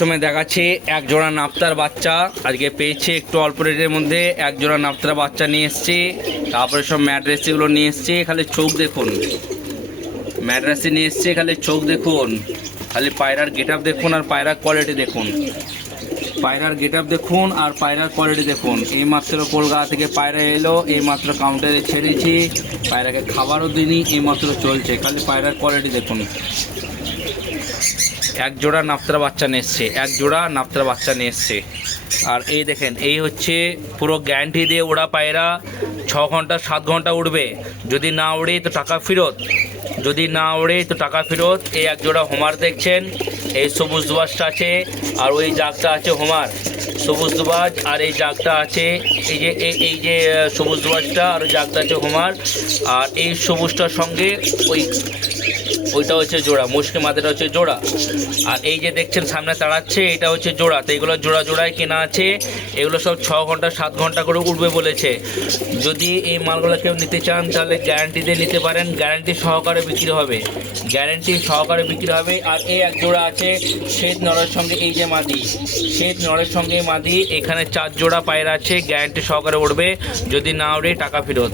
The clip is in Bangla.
প্রথমে দেখাচ্ছি এক জোড়া নাপ্তার বাচ্চা আজকে পেয়েছে একটু অল্প রেটের মধ্যে। এক জোড়া নাপ্তার বাচ্চা নিয়ে এসছি, তারপরে সব ম্যাড্রেসিগুলো নিয়ে এসছি। খালি চোখ দেখুন, ম্যাড্রেসি নিয়ে এসছি, খালি চোখ দেখুন, খালি পায়রার গেট আপ দেখুন আর পায়রার কোয়ালিটি দেখুন। পায়রার গেট আপ দেখুন আর পায়রার কোয়ালিটি দেখুন। এইমাত্র কলকাতা থেকে পায়রা এলো, এইমাত্র কাউন্টারে ছেড়েছি, পায়রাকে খাবারও দিইনি, এইমাত্র চলছে। খালি পায়রার কোয়ালিটি দেখুন। এক জোড়া নাপ্তার বাচ্চা নিয়ে এসছে, এক জোড়া নাপ্তার বাচ্চা নিয়ে এসছে। আর এই দেখেন, এই হচ্ছে পুরো গ্যারান্টি দিয়ে ওড়া পায়রা। 6 ঘন্টা 7 ঘন্টা উড়বে, যদি না উড়ে তো টাকা ফেরত, যদি না ওড়ে তো টাকা ফেরত। এই এক জোড়া হোমার দেখছেন, এই সবুজ দুবাজটা আছে আর ওই জাগটা আছে হোমার। সবুজ দুবাজ আর এই জাগটা আছে, এই যে সবুজ দুবাজটা আর ওই জাগটা আছে হোমার। আর এই সবুজটার সঙ্গে ওইটা হচ্ছে জোড়া, মুশকি মাথাটা হচ্ছে জোড়া। আর এই যে দেখছেন সামনে তাড়াচ্ছে, এটা হচ্ছে জোড়া। তো এগুলো জোড়া জোড়ায় কেনা আছে। এগুলো সব 6 ঘন্টা 7 ঘন্টা করে উঠবে বলেছে। যদি এই মালগুলো কেউ নিতে চান তাহলে গ্যারান্টি দিয়ে নিতে পারেন, গ্যারান্টি সহকারে বিক্রি হবে, গ্যারান্টি সহকারে বিক্রি হবে। আর এই এক জোড়া আছে শ্বেত নরের সঙ্গে, এই যে মাদি, শ্বেত নরের সঙ্গে মাদি। এখানে 4 জোড়া পায়রা আছে, গ্যারান্টি সহকারে উঠবে, যদি না উঠে টাকা ফেরত।